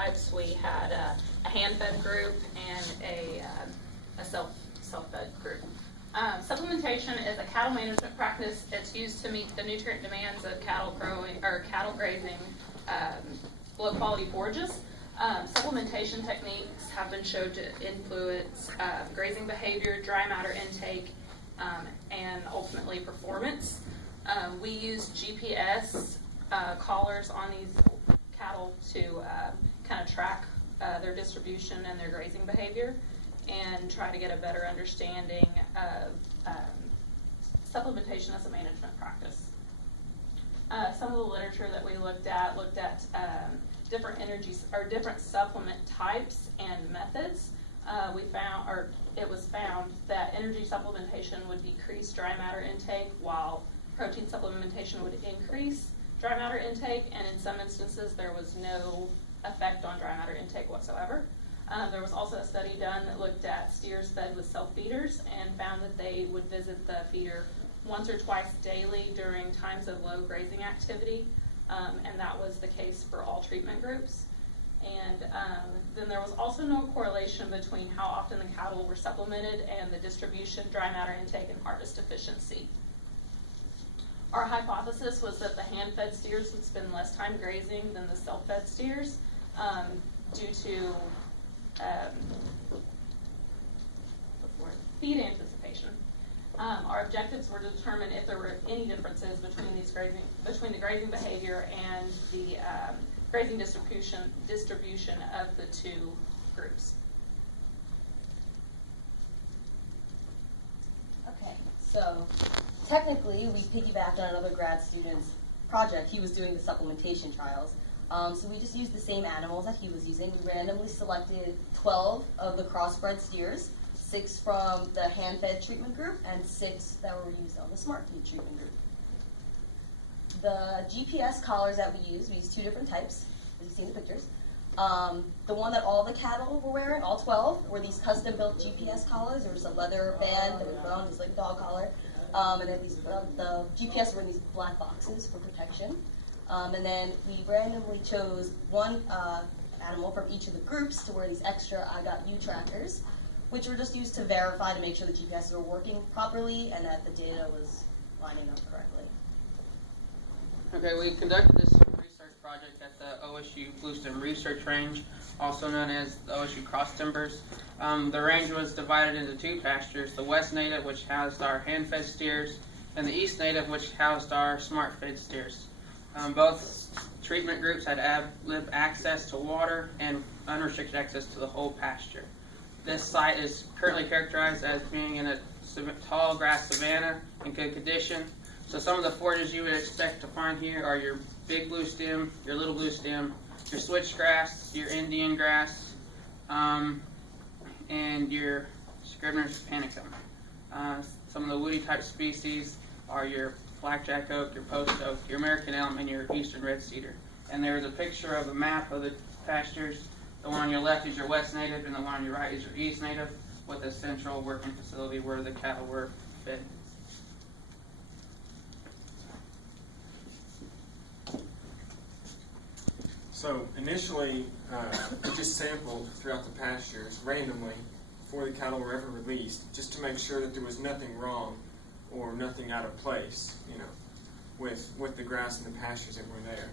types. We had a hand-fed group and a self-fed group. Supplementation is a cattle management practice. It's used to meet the nutrient demands of cattle grazing low-quality forages. Supplementation techniques have been shown to influence grazing behavior, dry matter intake, and ultimately performance. We use GPS collars on these cattle to kind of track their distribution and their grazing behavior and try to get a better understanding of supplementation as a management practice. Some of the literature that we looked at different energies or different supplement types and methods. It was found that energy supplementation would decrease dry matter intake while protein supplementation would increase dry matter intake, and in some instances there was no effect on dry matter intake whatsoever. There was also a study done that looked at steers fed with self-feeders and found that they would visit the feeder once or twice daily during times of low grazing activity, and that was the case for all treatment groups. And then there was also no correlation between how often the cattle were supplemented and the distribution, dry matter intake, and harvest efficiency. Our hypothesis was that the hand-fed steers would spend less time grazing than the self-fed steers due to feed anticipation. Our objectives were to determine if there were any differences between the grazing behavior and the grazing distribution of the two groups. Okay, so technically we piggybacked on another grad student's project. He was doing the supplementation trials. So we just used the same animals that he was using. We randomly selected 12 of the crossbred steers, 6 from the hand-fed treatment group, and 6 that were used on the smart feed treatment group. The GPS collars that we used 2 different types, as you see in the pictures. The one that all the cattle were wearing, all 12, were these custom-built GPS collars. There was a leather band that we put on, just like a dog collar. And then the GPS were in these black boxes for protection. And then we randomly chose one animal from each of the groups to wear these extra I Got You trackers, which were just used to verify to make sure the GPS were working properly and that the data was lining up correctly. Okay, we conducted this research project at the OSU Bluestem Research Range, also known as the OSU Cross Timbers. The range was divided into 2 pastures, the West Native, which housed our hand-fed steers, and the East Native, which housed our smart-fed steers. Both treatment groups had ad-lib access to water and unrestricted access to the whole pasture. This site is currently characterized as being in a tall grass savanna in good condition. So some of the forages you would expect to find here are your big blue stem, your little blue stem, your switchgrass, your Indian grass, and your Scribner's panicum. Some of the woody type species are your blackjack oak, your post oak, your American elm, and your eastern red cedar. And there is a picture of a map of the pastures. The one on your left is your West Native, and the one on your right is your East Native, with a central working facility where the cattle were fed. So initially, we just sampled throughout the pastures randomly before the cattle were ever released, just to make sure that there was nothing wrong or nothing out of place, with the grass and the pastures that were there.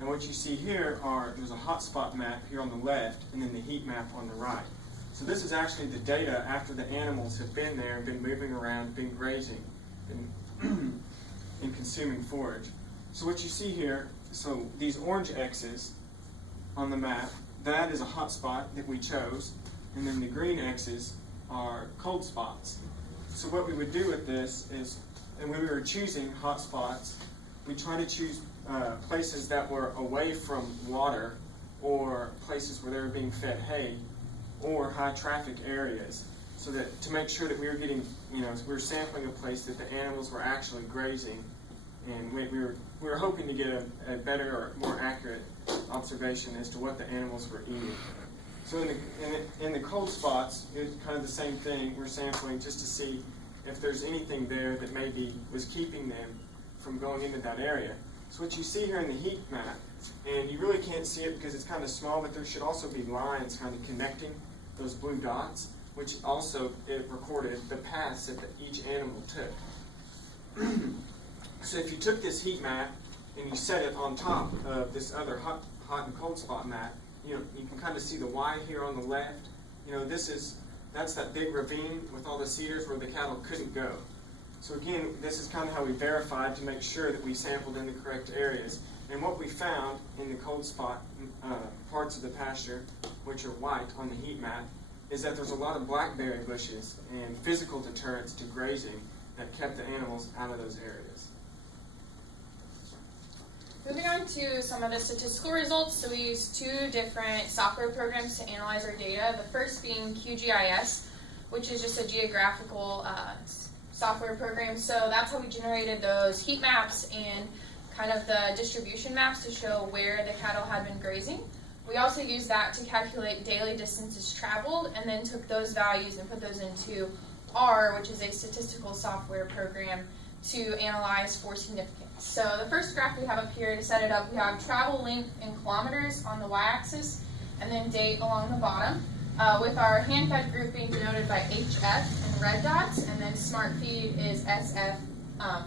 And what you see here there's a hotspot map here on the left, and then the heat map on the right. So this is actually the data after the animals have been there, been moving around, been grazing, and consuming forage. So what you see here, so these orange X's on the map, that is a hot spot that we chose, and then the green X's are cold spots. So what we would do with this is, and when we were choosing hot spots, we try to choose places that were away from water, or places where they were being fed hay, or high traffic areas, so that to make sure that we were getting, we were sampling a place that the animals were actually grazing, and we were hoping to get a better or more accurate observation as to what the animals were eating. So in the cold spots, it's kind of the same thing. We're sampling just to see if there's anything there that maybe was keeping them from going into that area. So what you see here in the heat map, and you really can't see it because it's kind of small, but there should also be lines kind of connecting those blue dots, which also it recorded the paths that each animal took. So if you took this heat map and you set it on top of this other hot and cold spot map, you can kind of see the Y here on the left. That's that big ravine with all the cedars where the cattle couldn't go. So again, this is kind of how we verified to make sure that we sampled in the correct areas. And what we found in the cold spot parts of the pasture, which are white on the heat map, is that there's a lot of blackberry bushes and physical deterrents to grazing that kept the animals out of those areas. Moving on to some of the statistical results, so we used two different software programs to analyze our data. The first being QGIS, which is just a geographical software program. So that's how we generated those heat maps and kind of the distribution maps to show where the cattle had been grazing. We also used that to calculate daily distances traveled, and then took those values and put those into R, which is a statistical software program, to analyze for significance. So the first graph we have up here, to set it up, we have travel length in kilometers on the y-axis, and then date along the bottom, with our hand-fed group being denoted by HF and red dots, and then smart feed is SF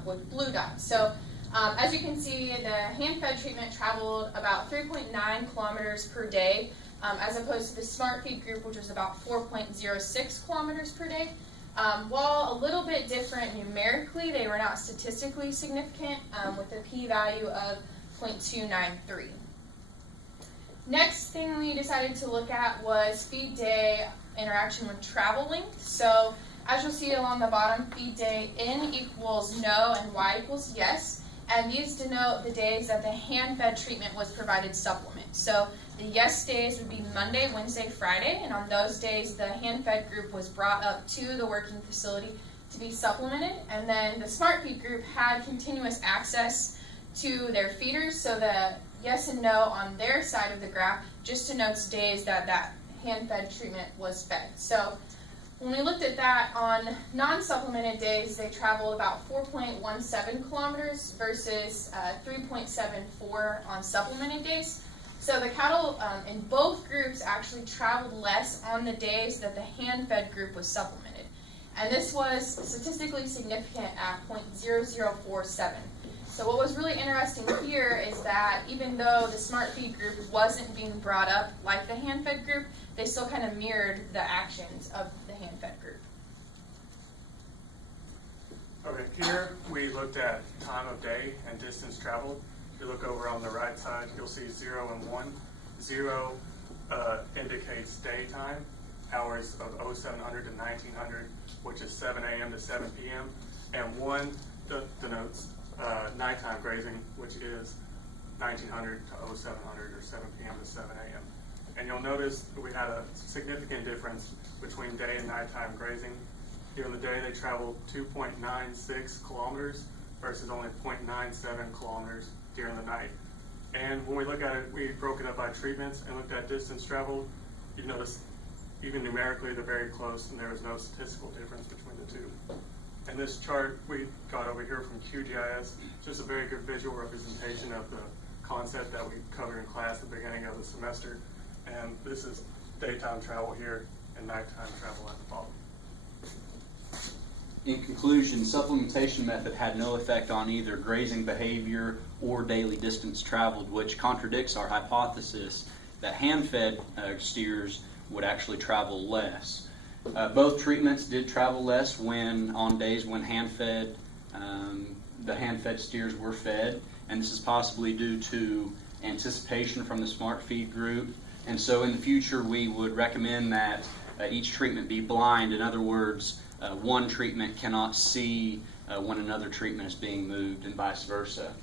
with blue dots. So as you can see, the hand-fed treatment traveled about 3.9 kilometers per day, as opposed to the smart feed group, which was about 4.06 kilometers per day. While a little bit different numerically, they were not statistically significant, with a p-value of 0.293. Next thing we decided to look at was feed day interaction with travel length. So as you'll see along the bottom, feed day N equals no and Y equals yes. And these denote the days that the hand-fed treatment was provided supplement. So the yes days would be Monday, Wednesday, Friday, and on those days the hand-fed group was brought up to the working facility to be supplemented. And then the smart feed group had continuous access to their feeders, so the yes and no on their side of the graph just denotes days that that hand-fed treatment was fed. So when we looked at that, on non-supplemented days, they traveled about 4.17 kilometers versus 3.74 on supplemented days. So the cattle in both groups actually traveled less on the days that the hand-fed group was supplemented. And this was statistically significant at 0.0047. So what was really interesting here is that even though the smart feed group wasn't being brought up like the hand-fed group, they still kind of mirrored the actions of the hand-fed group. Okay, here we looked at time of day and distance traveled. If you look over on the right side, you'll see 0 and 1. 0 indicates daytime, hours of 0700 to 1900, which is 7 a.m. to 7 p.m. And 1 denotes nighttime grazing, which is 1900 to 0700 or 7 p.m. to 7 a.m. And you'll notice that we had a significant difference between day and nighttime grazing. During the day, they traveled 2.96 kilometers versus only 0.97 kilometers during the night. And when we look at it, we broke it up by treatments and looked at distance traveled. You notice even numerically they're very close, and there was no statistical difference between the two. And this chart we got over here from QGIS, it's just a very good visual representation of the concept that we covered in class at the beginning of the semester. And this is daytime travel here and nighttime travel at the bottom. In conclusion, supplementation method had no effect on either grazing behavior or daily distance traveled, which contradicts our hypothesis that hand-fed steers would actually travel less. Both treatments did travel less when on days when hand-fed, the hand-fed steers were fed, and this is possibly due to anticipation from the smart feed group. And so in the future, we would recommend that each treatment be blind. In other words, one treatment cannot see when another treatment is being moved, and vice versa.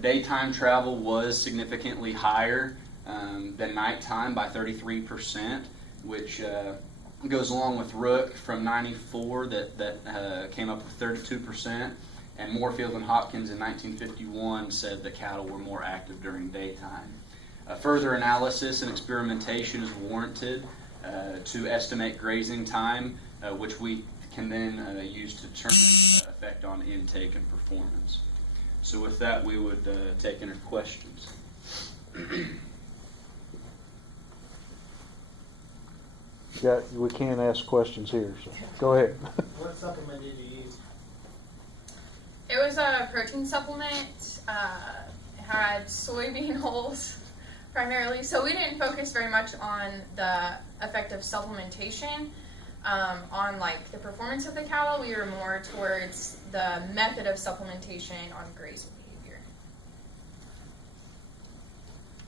Daytime travel was significantly higher than nighttime by 33%, which goes along with Rook from 94 that came up with 32%, and Moorfield and Hopkins in 1951 said the cattle were more active during daytime. Further analysis and experimentation is warranted to estimate grazing time, which we can then use to determine effect on intake and performance. So with that, we would take any questions. Yeah, we can ask questions here, so go ahead. What supplement did you use? It was a protein supplement. It had soybean hulls primarily, so we didn't focus very much on the effect of supplementation on like the performance of the cattle. We were more towards the method of supplementation on grazing behavior.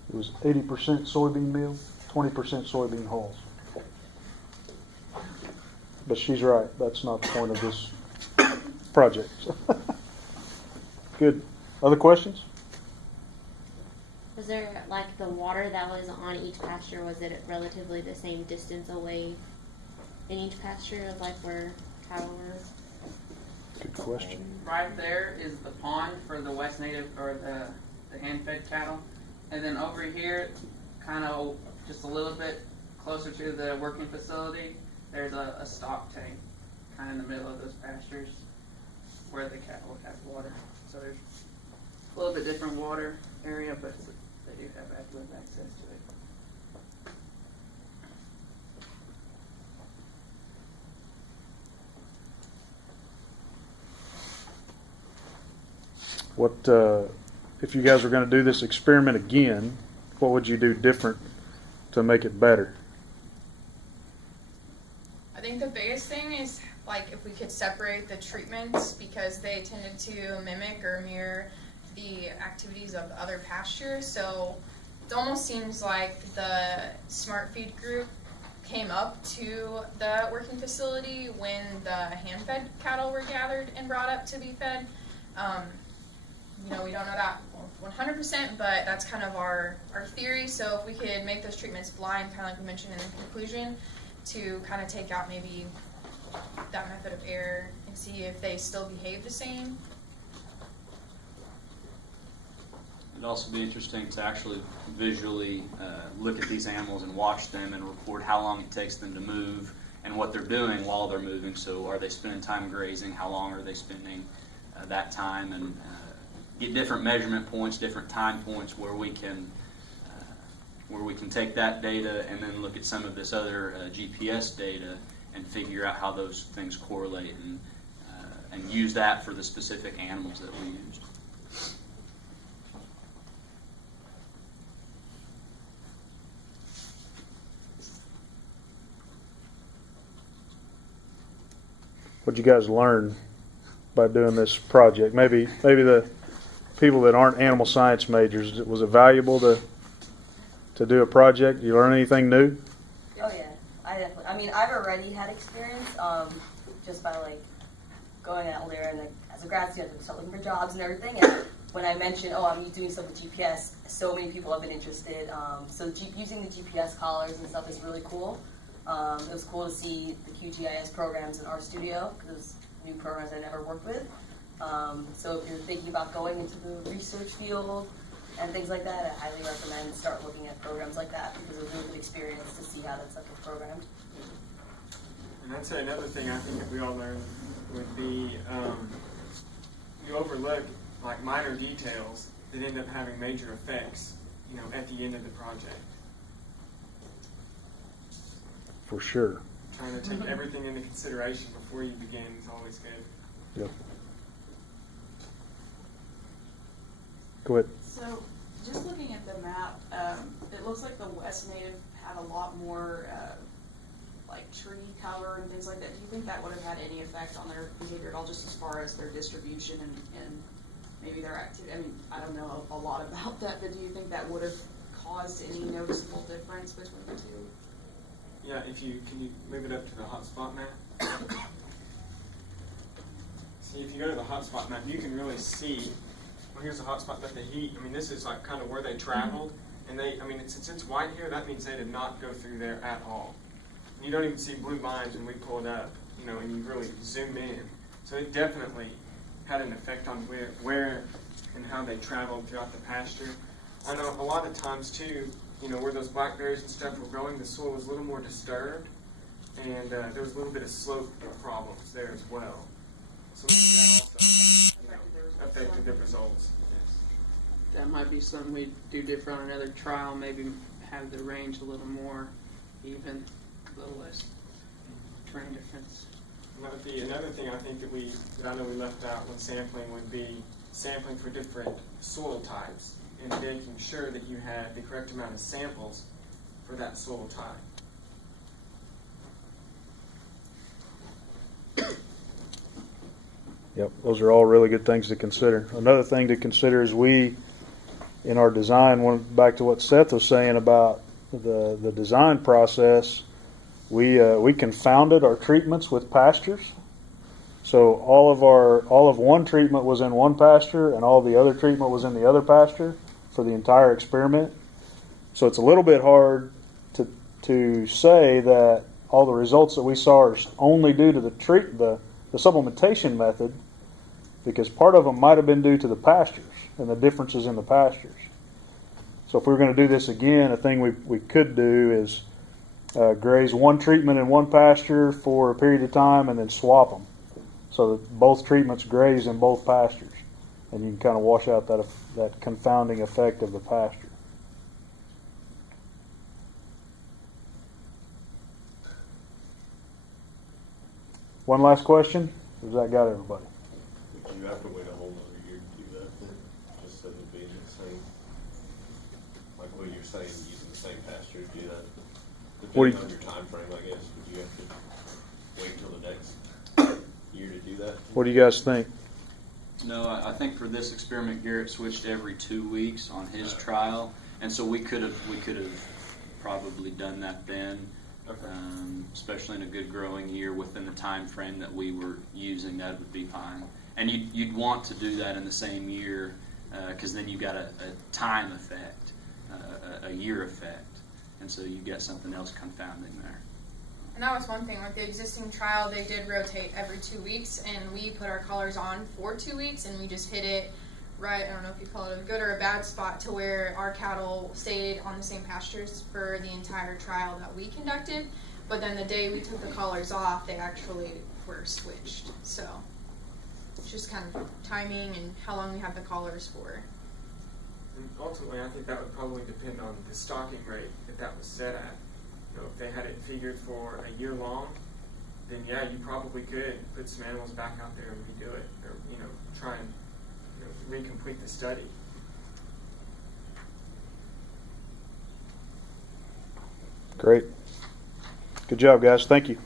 It was 80% soybean meal, 20% soybean hulls. But she's right, that's not the point of this project. Good. Other questions? Was there, like, the water that was on each pasture, was it relatively the same distance away in each pasture of, like, where cattle were? Good question. Right there is the pond for the West Native, or the hand-fed cattle. And then over here, kind of just a little bit closer to the working facility, there's a stock tank kind of in the middle of those pastures where the cattle would have water. So there's a little bit different water area, but they do have affluent access to it. What, if you guys were going to do this experiment again, what would you do different to make it better? I think the biggest thing is like if we could separate the treatments, because they tended to mimic or mirror the activities of the other pastures. So it almost seems like the Smart Feed group came up to the working facility when the hand-fed cattle were gathered and brought up to be fed. We don't know that 100%, but that's kind of our theory. So if we could make those treatments blind, kind of like we mentioned in the conclusion, to kind of take out maybe that method of error and see if they still behave the same. It'd also be interesting to actually visually look at these animals and watch them and record how long it takes them to move and what they're doing while they're moving. So are they spending time grazing? How long are they spending that time? And get different measurement points, different time points where we can take that data and then look at some of this other GPS data and figure out how those things correlate and use that for the specific animals that we used. What'd you guys learn by doing this project? Maybe the people that aren't animal science majors, was it valuable to do a project? You learn anything new? Oh yeah, I mean, I've already had experience just by like going out there and like, as a grad student, I start looking for jobs and everything. And when I mentioned, I'm doing stuff with GPS, so many people have been interested. So using the GPS collars and stuff is really cool. It was cool to see the QGIS programs in RStudio, because it was new programs I never worked with. So if you're thinking about going into the research field and things like that, I highly recommend start looking at programs like that, because it was a really good experience to see how that stuff is programmed. And I'd say another thing I think that we all learned would be you overlook like minor details that end up having major effects, at the end of the project. For sure. Trying to take everything into consideration before you begin is always good. Yep. Go ahead. So, just looking at the map, it looks like the West Native had a lot more like tree cover and things like that. Do you think that would have had any effect on their behavior at all, just as far as their distribution and maybe their activity? I mean, I don't know a lot about that, but do you think that would have caused any noticeable difference between the two? Yeah, can you move it up to the hotspot map? See, if you go to the hotspot map, you can really see. Well, here's the hotspot that the heat. I mean, this is like kind of where they traveled, and since it's white here, that means they did not go through there at all. You don't even see blue lines when we pull it up, and you really zoom in. So it definitely had an effect on where and how they traveled throughout the pasture. I know a lot of times too, where those blackberries and stuff were growing, the soil was a little more disturbed, and there was a little bit of slope problems there as well. So maybe that also affected the results. Yes. That might be something we do different on another trial. Maybe have the range a little more even, a little less terrain difference. Another thing I think that I know we left out when sampling would be sampling for different soil types and making sure that you had the correct amount of samples for that soil type. Yep, those are all really good things to consider. Another thing to consider is in our design, back to what Seth was saying about the design process, we confounded our treatments with pastures. So all of one treatment was in one pasture and all the other treatment was in the other pasture for the entire experiment. So it's a little bit hard to say that all the results that we saw are only due to the supplementation method, because part of them might have been due to the pastures and the differences in the pastures. So if we were going to do this again, a thing we could do is graze one treatment in one pasture for a period of time and then swap them, so that both treatments graze in both pastures, and you can kind of wash out that confounding effect of the pasture. One last question? Or has that got everybody? Would you have to wait a whole other year to do that then? Just so it be the same? Like what you're saying, using the same pasture to do that? Depending on your time frame, I guess. Would you have to wait till the next year to do that? What do you guys think? No, I think for this experiment, Garrett switched every 2 weeks on his trial, and so we could have probably done that then. Okay. Especially in a good growing year within the time frame that we were using, that would be fine. And you'd want to do that in the same year, because then you got a time effect, a year effect, and so you get something else confounding there. And that was one thing, like the existing trial, they did rotate every 2 weeks, and we put our collars on for 2 weeks, and we just hit it right, I don't know if you call it a good or a bad spot, to where our cattle stayed on the same pastures for the entire trial that we conducted. But then the day we took the collars off, they actually were switched. So it's just kind of timing and how long we have the collars for. And ultimately, I think that would probably depend on the stocking rate that that was set at. You know, if they had it figured for a year long, then yeah, you probably could put some animals back out there and redo it, or try and recomplete the study. Great. Good job, guys. Thank you.